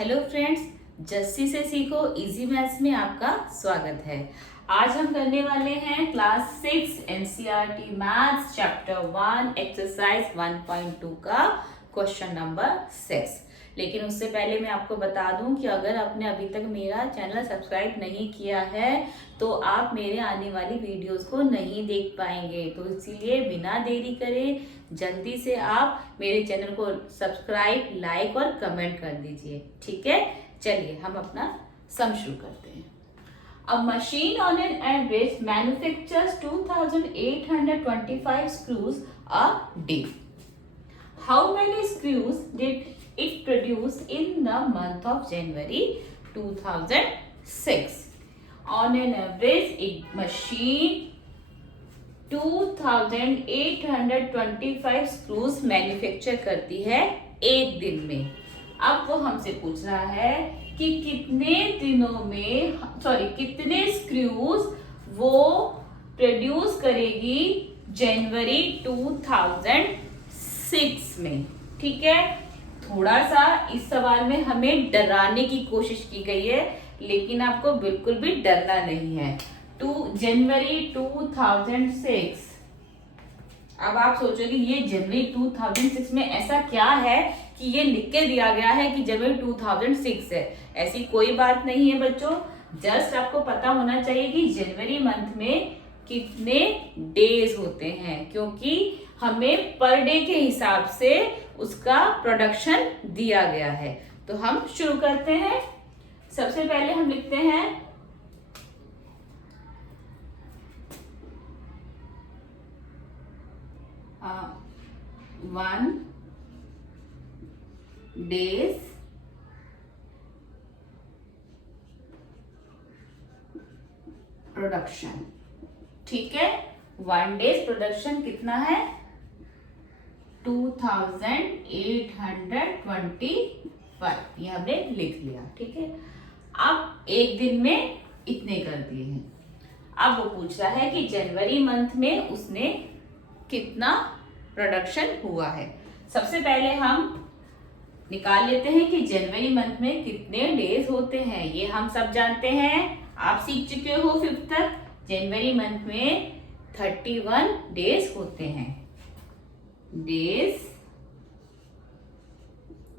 Hello friends, Jassi से सीखो easy maths में आपका स्वागत है। आज हम करने वाले हैं class 6 NCERT maths chapter 1 exercise 1.2 का क्वेश्चन नंबर 6। लेकिन उससे पहले मैं आपको बता दूं कि अगर आपने अभी तक मेरा चैनल सब्सक्राइब नहीं किया है तो आप मेरे आने वाली वीडियोस को नहीं देख पाएंगे। तो इसीलिए बिना देरी करे जल्दी से आप मेरे चैनल को सब्सक्राइब, लाइक और कमेंट कर दीजिए। ठीक है, चलिए हम अपना सम शुरू करते हैं। A machine on an average manufactures 2,825 screws a day. How many screws did it produce in the month of January 2006? On an average, a machine 2,825 screws manufacture करती है एक दिन में। अब वो हमसे पूछ रहा है कि कितने स्क्रूज वो प्रोड्यूस करेगी जनवरी 2006 में। ठीक है, थोड़ा सा इस सवाल में हमें डराने की कोशिश की गई है, लेकिन आपको बिल्कुल भी डरना नहीं है। जनवरी 2006। अब आप सोचोगे ये जनवरी 2006 में ऐसा क्या है कि ये लिख के दिया गया है कि जनवरी 2006 है। ऐसी कोई बात नहीं है बच्चों, जस्ट आपको पता होना चाहिए कि जनवरी मंथ में कितने डेज होते हैं, क्योंकि हमें पर डे के हिसाब से उसका प्रोडक्शन दिया गया है। तो हम शुरू करते हैं। सबसे पहले हम लिखते हैं 1 days प्रोडक्शन। ठीक है, 1 डेज प्रोडक्शन कितना है? 2,825। ये हमने लिख लिया। ठीक है, अब एक दिन में इतने कर दिए हैं। अब वो पूछ रहा है कि जनवरी मंथ में उसने कितना प्रोडक्शन हुआ है। सबसे पहले हम निकाल लेते हैं कि जनवरी मंथ में कितने डेज होते हैं। ये हम सब जानते हैं, आप सीख चुके हो 5th तक। जनवरी मंथ में 31 डेज होते हैं। Days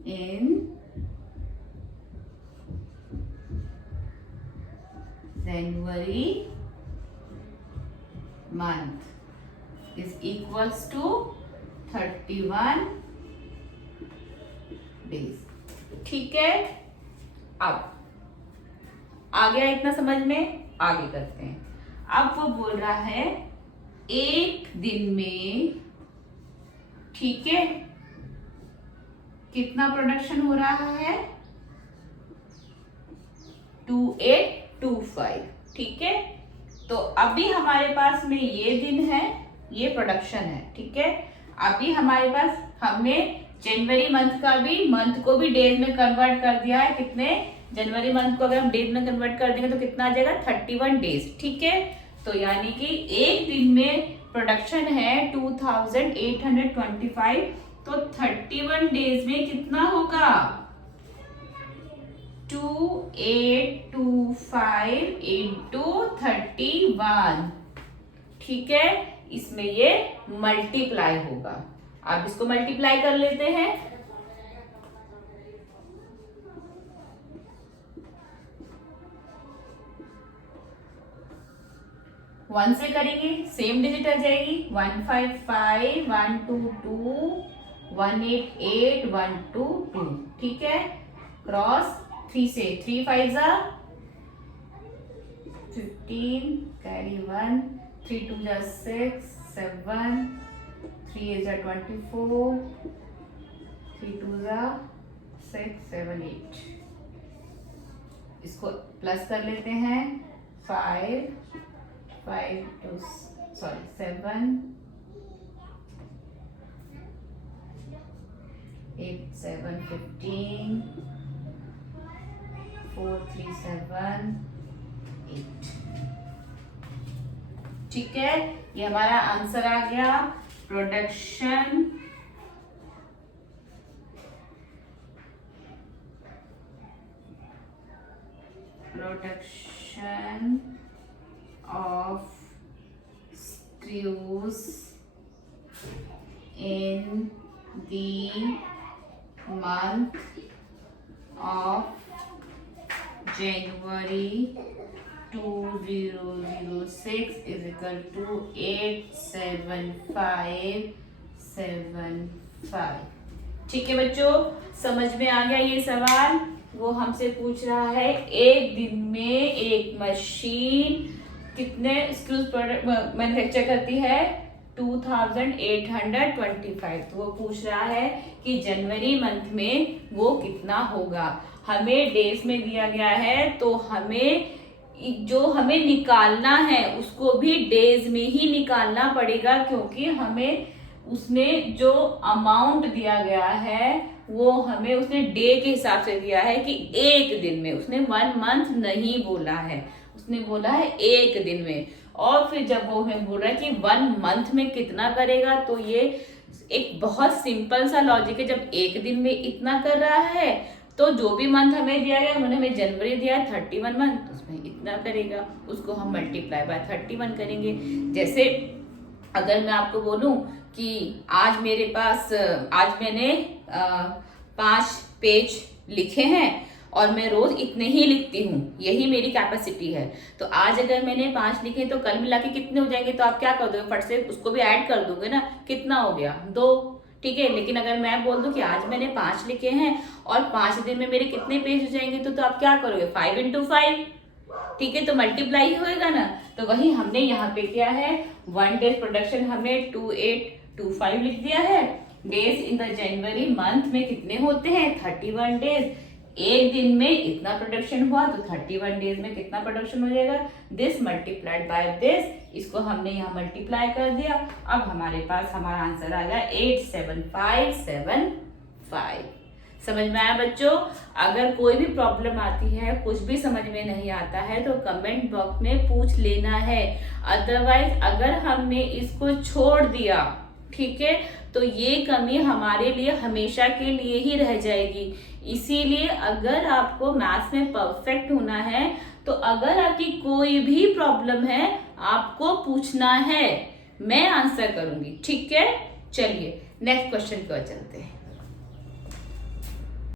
in January month is equals to 31 days। ठीक है, अब आ गया इतना समझ में, आगे करते हैं। अब वो बोल रहा है एक दिन में, ठीक है, कितना प्रोडक्शन हो रहा है? 2825। ठीक है, तो अभी हमारे पास में ये दिन है, ये प्रोडक्शन है। ठीक है, अभी हमारे पास हमने जनवरी मंथ को भी डेज में कन्वर्ट कर दिया है। कितने? जनवरी मंथ को अगर हम डेज में कन्वर्ट कर देंगे तो कितना आ जाएगा? 31 डेज। ठीक है, तो यानी कि एक दिन में प्रोडक्शन है 2,825, तो 31 डेज में कितना होगा? 2825 इंटू 31। ठीक है, इसमें ये मल्टीप्लाई होगा। आप इसको मल्टीप्लाई कर लेते हैं। वन से करेंगे, सेम डिजिट आ जाएगी। 155 122 188 122। ठीक है, क्रॉस 3 से 3 5 15, कैरी 1, 3 2 6 7, 3 24, 3 2 6 7 8। इसको प्लस कर लेते हैं। 7 8 7 15, 4 3 7 8। ठीक है, ये हमारा आंसर आ गया। Production production of screws in the month of January 2006 is equal to 87575। ठीक है बच्चों, समझ में आ गया ये सवाल? वो हमसे पूछ रहा है एक दिन में एक मशीन कितने स्क्रूज प्रोडक्ट मैन्युफैक्चर करती है? 2825। तो वो पूछ रहा है कि जनवरी मंथ में वो कितना होगा। हमें डेज में दिया गया है, तो हमें जो हमें निकालना है उसको भी डेज में ही निकालना पड़ेगा, क्योंकि हमें उसने जो अमाउंट दिया गया है वो हमें उसने डे के हिसाब से दिया है कि एक दिन में। उसने 1 मंथ नहीं बोला है, उसने बोला है एक दिन में। और फिर जब वो हमें बोल रहा है कि 1 मंथ में कितना करेगा, तो ये एक बहुत सिंपल सा लॉजिक है। जब एक दिन में इतना कर रहा है तो जो भी मंथ हमें दिया गया, उन्होंने हमें जनवरी दिया है 31 मंथ, तो उसमें इतना करेगा, उसको हम मल्टीप्लाई बाय 31 करेंगे। जैसे अगर मैं आपको बोलूं कि आज मेरे पास आज मैंने 5 पेज लिखे हैं और मैं रोज इतने ही लिखती हूँ, यही मेरी कैपेसिटी है। तो आज अगर मैंने 5 लिखे तो कल मिला के कितने हो जाएंगे? तो आप क्या कर दोगे? फट से उसको भी ऐड कर दोगे ना, कितना हो गया? 2। ठीक है, लेकिन अगर मैं बोल दूं कि आज मैंने 5 लिखे हैं और 5 दिन में मेरे कितने पेज हो जाएंगे, तो आप क्या करोगे? 5 into 5। ठीक है, तो मल्टीप्लाई ही होएगा ना। तो वही हमने यहाँ पे किया है, 1 डेज प्रोडक्शन हमने 2825 लिख दिया है। Days in the January month में कितने होते हैं? 31 डेज। एक दिन में इतना प्रोडक्शन हुआ, तो 31 डेज में कितना प्रोडक्शन हो जाएगा? This multiplied by this. इसको हमने यहाँ मल्टीप्लाई कर दिया। अब हमारे पास हमारा आंसर आ गया 87575। समझ में आया बच्चों? अगर कोई भी प्रॉब्लम आती है, कुछ भी समझ में नहीं आता है, तो कमेंट बॉक्स में पूछ लेना है। अदरवाइज अगर हमने इसको छोड़ दिया, ठीक है, तो ये कमी हमारे लिए हमेशा के लिए ही रह जाएगी। इसीलिए अगर आपको मैथ्स में परफेक्ट होना है, तो अगर आपकी कोई भी प्रॉब्लम है, आपको पूछना है, मैं आंसर करूंगी। ठीक है, चलिए नेक्स्ट क्वेश्चन की ओर चलते हैं।